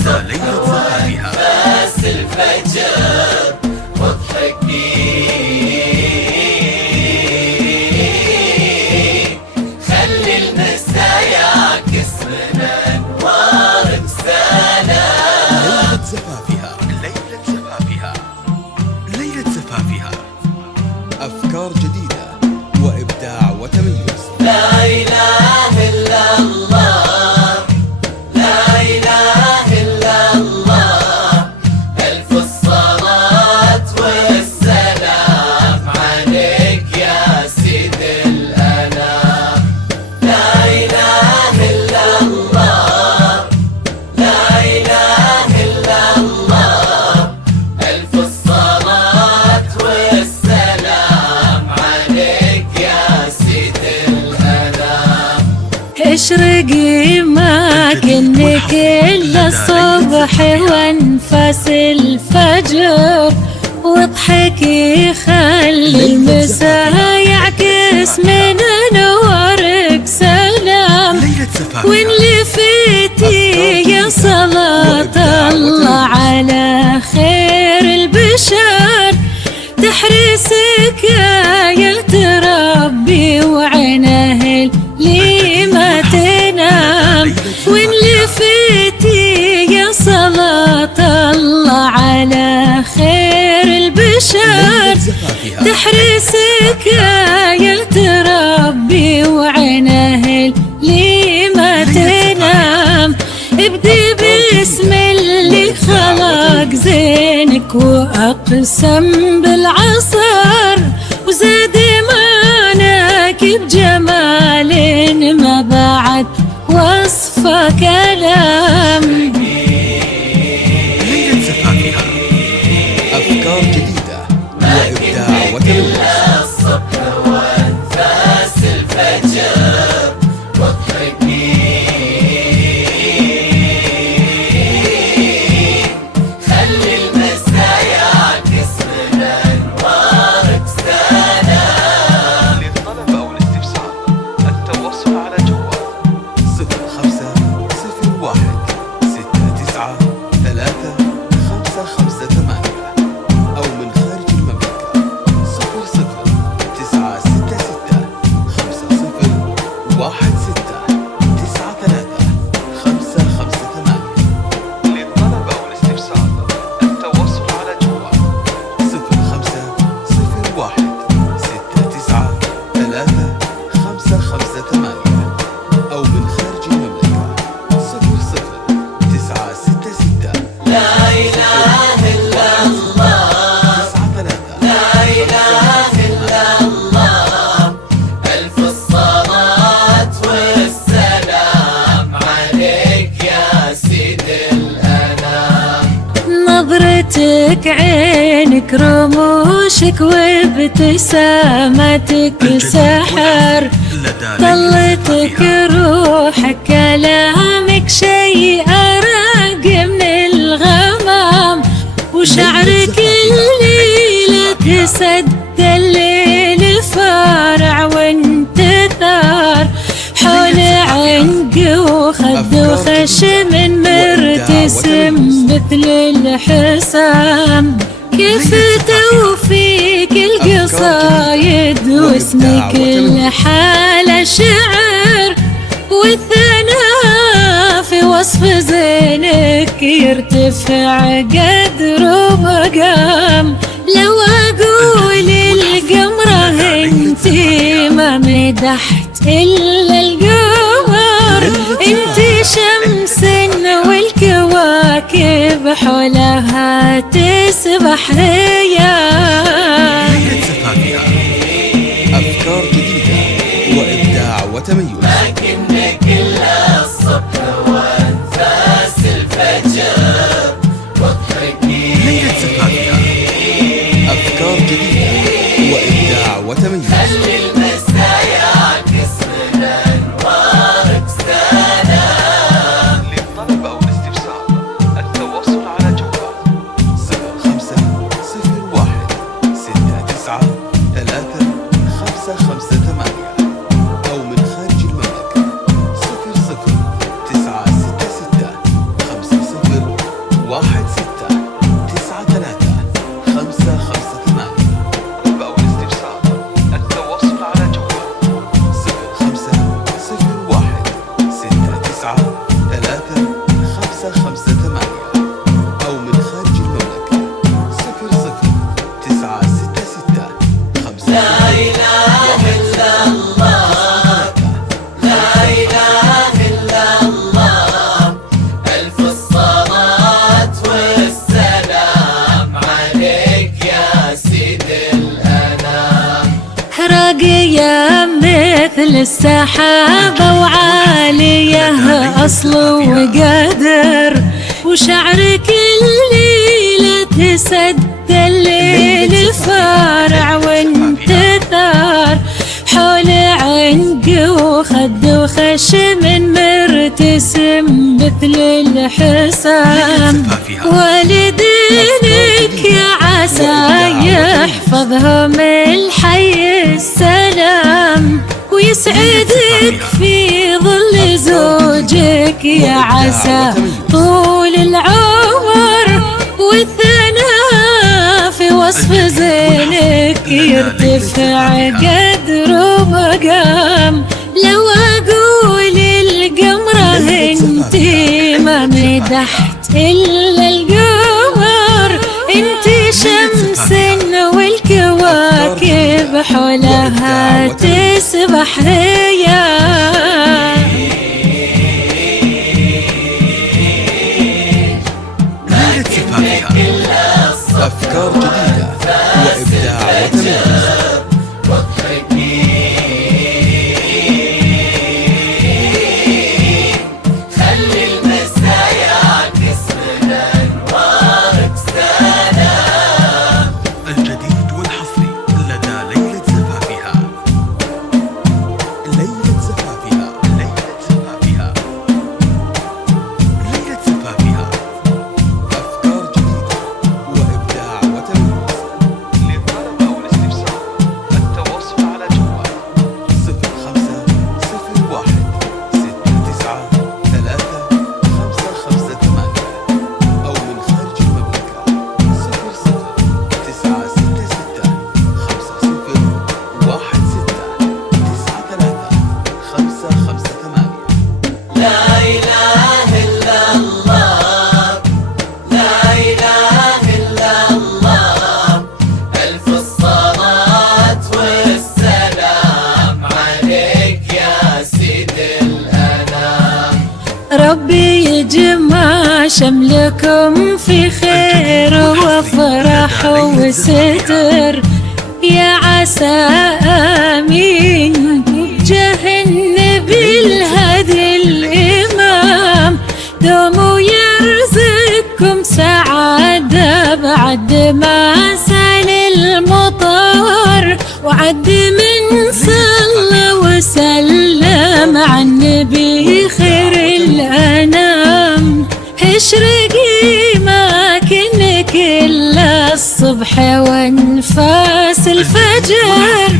لدى ليلة زفافها. أنفاس الفجر واضحكي، خلي المساء يعكس من أنوارك سلام. ليلة زفافها، ليلة زفافها، ليلة زفافها. أفكار جديدة وإبداع وتميز. لا إله إلا الله، لا إله إلا الله، ألف الصلاة والسلام عليك يا سيد الأنام. لا إله إلا الله، لا إله إلا الله، ألف الصلاة والسلام عليك يا سيد الأنام. اشرقي ما كنك إلا الصبح وانفاس الفجر، واضحكي خلي المساء يعكس من انوارك سلام. وين لفيتي يا صلاة الله على خير البشر، تحرسك آية ربي وعينه اللي ما تنام. وين لفيتي يا صلاة الله على خير البشر، تحرسك آية ربي وعينه اللي ما تنام. ابدي باسم اللي خلق زينك وأقسم بالعصر، وزاد إيمانك بجمال ما بعد وصف كلام. ليلة زفافها. أفكار جديدة وإبداع وتميز. الصبح وأنفاس الفجر واضحكي، خلي المساء يعكس من أنوارك سلام. للطلب أو الاستفسار التواصل على جوال 0501 69 3558 أو من خارج المملكة 00966 5016 93 558. للطلب أو الاستفسار التواصل على جوال 0501 69 3558 أو من خارج المملكة 00966 لا إله إلا الله، 93 لا إله إلا الله، ألف الصلاة والسلام عليك يا سيد الأنام. نظرتك عينك رموشك وابتسامتك سحر، طلتك روحك كلامك شيء أرق من الغمام. وشعرك الليلة تسد الليل فارع وانتثار، حول عنق وخد وخشم مرتسم مثل الحسام. كيف توفيق القصايد واسمك الحالة شعر، والثناء في وصف زينك يرتفع قدر ومقام. لو أقول القمرة انتي ما مدحت إلا القمر، انتي شمس والكواكب حولها تسبح رياح. ليلة زفافها. أفكار جديدة وإبداع وتميز. لكنك إلا الصبح وأنفاس الفجر واضحكي. ليلة زفافها. أفكار جديدة وإبداع وتميز. خلي المساء يعكس من أنوارك سلام. للطلب أو الاستفسار التواصل على جوال 0501 مثل السحابة وعالية أصل وقدر، وشعرك الليلة تسد الليل فارع وانتثار، حول عنق وخد وخشم مرتسم مثل الحسام، والدينك يا عسى يحفظهم الحي السلام، ويسعدك في ظل زوجك يا عسى طول العمر، والثناء في وصف زينك يرتفع قدر ومقام، لو أقول القمرة انتي ما مدحت إلا القمر، انتي شمس والكواكب حولها تسبح رياح. أفكار جديدة وإبداع وتميز. خلي المساء يعكس من أنوارك سلام. الجديد والحصري لدى ليلة زفافها. ليلة زفافها. ليلة زفافها. ليلة زفافها. أفكار جديدة وإبداع وتميز. للطلب أو الاستفسار التواصل على جوال 0501 69 3 558 أو من خارج المملكة 00 966 لا إله إلا الله، لا إله إلا الله، ألف الصلاة والسلام عليك يا سيد الأنام. ربي يجمع شملكم في خير وفرح وستر، يا عسى آمين بجاه النبي الهادي الإمام، دوموا يرزقكم سعادة بعد ما سال المطر، وعد من صلى وسلم على النبي خير الأنام، اشرقي ما كنك إلا الصبح وانفاس الفجر،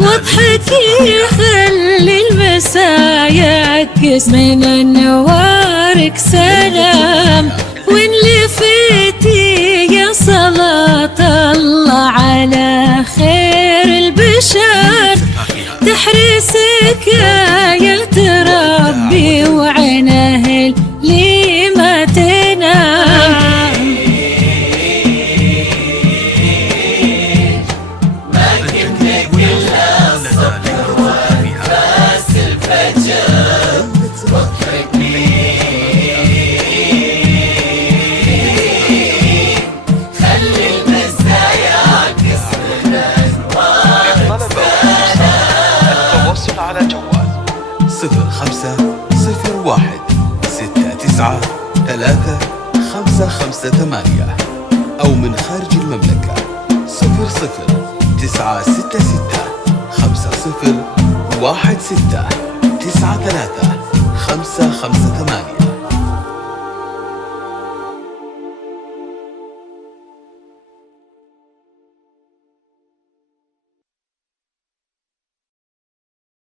واضحكي خلي المساء يعكس من أنوارك سلام، وإن لفتي يا صلاة الله على خير البشر، تحرسك آية ربي وعينه اللي ما تنام. ما كنك إلا الصبح وانفاس الفجر، واضحكي خلي المساء يعكس من أنوارك للطلب أو الاستفسار التواصل على جوال 0501 69 3 558 أو من خارج المملكة 00 966 50 16 93 558.